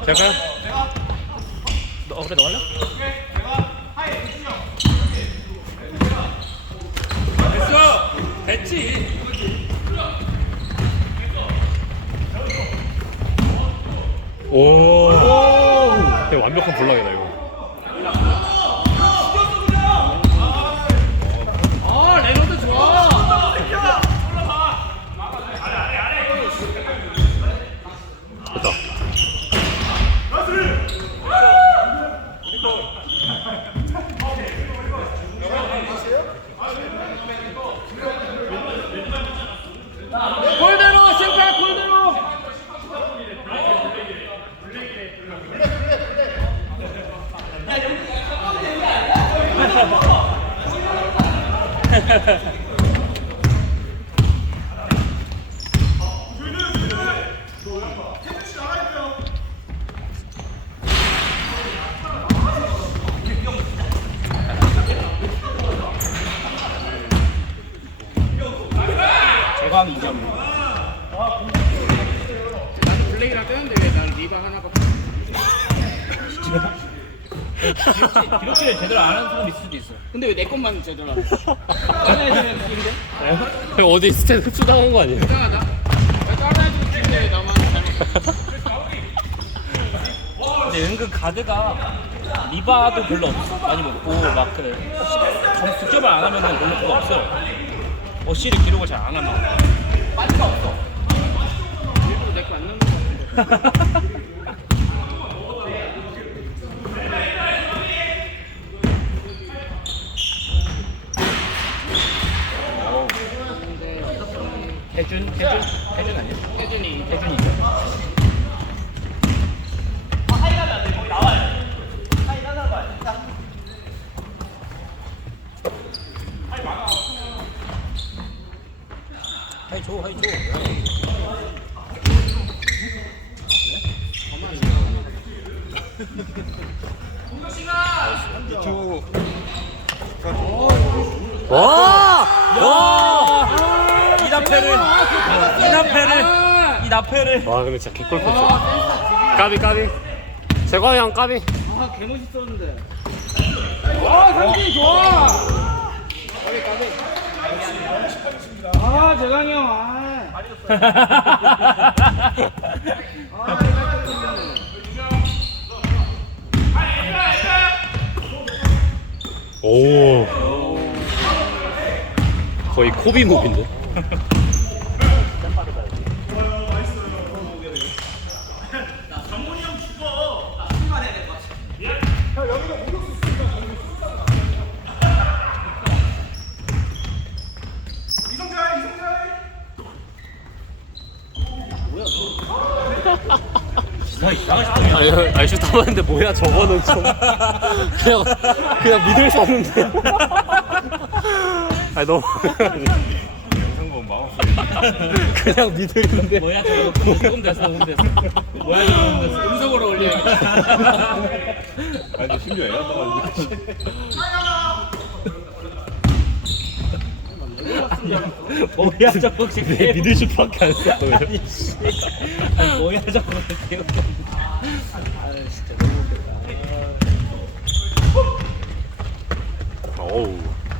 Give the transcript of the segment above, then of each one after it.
제가요? 그래 너 할래? 됐어! 됐지! 오! 완벽한 블락이다 이거. 레너드 좋아! 됐다. 골대로 실패 골대로. 제광 2점. 나는 블랙이랑 뜨는데 왜 나는 리바 하나가? 기록실에 제대로 안 하는 사람 있을 수도 있어. 근데 왜 내 것만 제대로 안 해? 다른 애들은 인데? 어디 스탯 흡수당한 거 아니에요? 이상하다. 왜 다른 애들은 지는데 왜 나만 잘못? 근데 은근 가드가 리바도 별로 많이 먹고 막 그래. 득점을 안 하면은 별로 그거 없어요. 어시를 기록을 잘 안 하면. 빠지가 없어. 일부러 내 거 안 넣는 거 같은데. 태준 아니야? 혜준이 태준이죠. 하이 줘. 와! 이 나패를. 와 근데 진짜 개꿀패스. 까비. 재광이 형 까비. 아 개멋있었는데. 와 상진이 좋아. 까비. 아 재광이 형. 오. 거의 코비 무비인데. 아니 슛 담았는데 뭐야 저거는 좀 그냥 믿을 수 없는데. 아니 너무 영상본 마우스 그냥 믿을는데. 뭐야 저거 녹음 됐어. 뭐야 저거 녹음 됐어. 음성으로 올려야겠다. 아니 심지어 애가 떠가지고 뭐야 저거 왜 믿을 수밖에 안 써. 아니 뭐야 저거 개웃겨. 아 진짜 너무 웃겼다. 어우.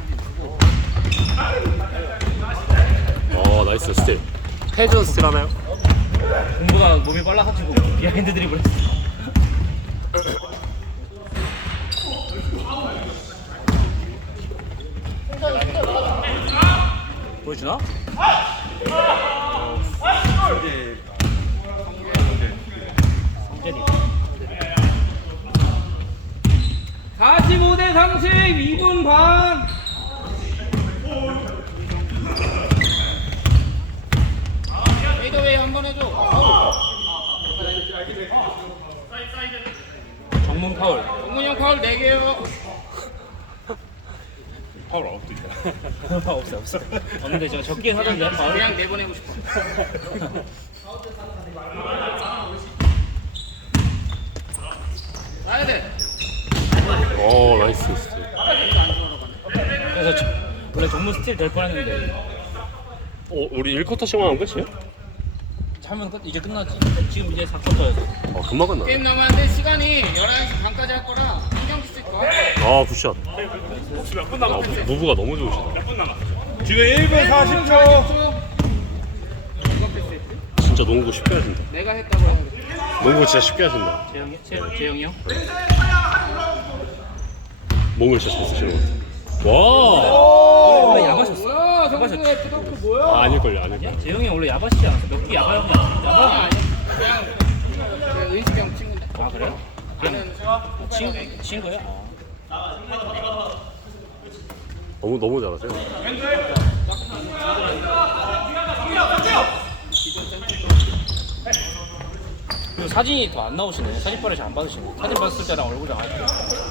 나이스 스틸. 패전 스틸 하나요? 공보다 몸이 빨라가지고 비하인드 드리블 했어. 보여주나? 성재리. 45대 30 2분 반. 페이드웨이 한번 해줘. 정문 파울. 정문이 형 파울 4개요. 파울 아웃도 있다. 없어. 없는데 제가 적긴 하던데. 파울. 그냥 내보내고 싶어. 가야 돼. 나이스 스틸. 그래서 원래 정문 스틸 될 뻔했는데. 우리 1쿼터 시간 한 끝이에요? 하면 이제 끝나지. 지금 이제 4쿼터여서. 금방 끝나. 게임 남았는데 시간이 11시 반까지 할 거라 신경 쓸 거야. 아 굿샷. 무브가 너무 좋으시다. 지금 1분 40초. 누가 패스했지? 진짜 농구 쉽게 하신다. 내가 했다고 해야겠다. 농구 진짜 쉽게 하신다. 재영이 형? 몸을 진짜 잘 쓰시는 것 같아. 와. 원래 야바셨어. 뭐야 성준의 푸드오프 뭐야? 아, 아닐걸요. 재영이 원래 야바시지 않았어? 몇기 야바형이 아니야? 야바? 아니 그냥 그 의식이 형 친구인데. 아 그래요? 나는 친구야? 너무 잘하세요. 그리고 사진이 더 안 나오시네. 사진빨을 잘 안 받으시네. 사진 받았을 때랑 얼굴이 안 하시네.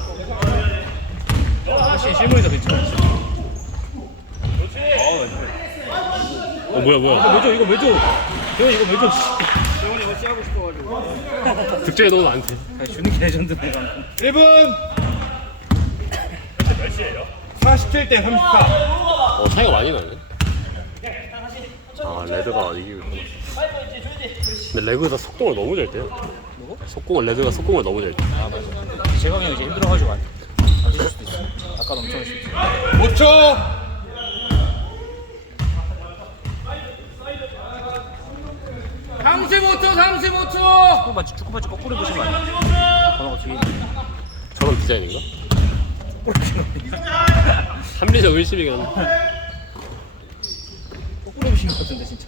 사실 실물이 더 괜찮았지. 뭐야. 이거 왜 줘? 이거 왜 줘? 재영이 이거 왜 줘? 재원이 어찌 하고 싶어가지고. 득점에 너무 안 돼. 주는 게 레전드네. 1분 47대 34. 차이가 많이 나네. 아 레드가 이기고 있구나. 근데 레드가 속공을 너무 잘 떼요. 누구? 레드가 속공을 너무 잘 떼. 아 맞아. 재광이 형 이제 힘들어가지고 안 뛸 수도 있어. 아까 엄청 했을 때. 5초. 축구 바지 거꾸로 보신 거 아니야? 번호가 뒤에 있는. 저런 디자인인가? 합리적 의심이긴 한데. 거꾸로 보신 거 같은데 진짜.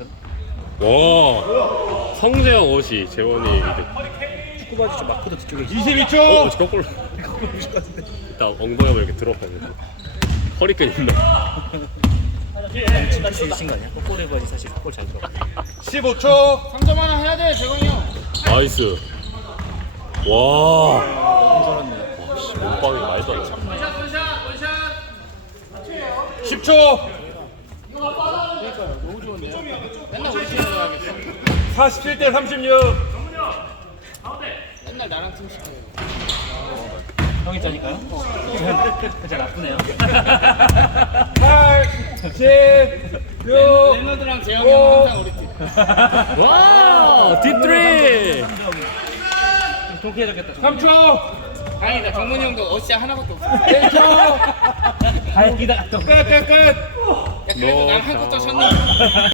와 성재형 옷이 재원이 이득. 축구 바지 저 마크도 뒤쪽에 있어. 22초. 저 거꾸로 일단 엉덩이 한번 이렇게 들어가야 돼. 허리끈 있나? 진짜 쓰신 거 아니야? 거꾸로 바지 사실 거꾸로 잘 들어. 15초. 3점 하나 해야 돼 재원이 형. 나이스. 와. 너무 잘했네. 씨, 몸빵이 말도 안 돼. 원샷. 10초. 그러니까요 너무 좋은데요. 맨날 우리 팀으로 해야겠어. 47대 36. 맨날 나랑 팀 시켜요. 형 있다니까요? 진짜 나쁘네요. 8, 7, 6. 레너드랑 재영이 형 항상 우리 팀. 와 딥3. 좀 통쾌해졌겠다. 3초. 다행이다 정문이 형도 어시 하나밖에 없어. 1초. 다행이다. 끝. 야 그래도 난 한 컷도 쳤는데.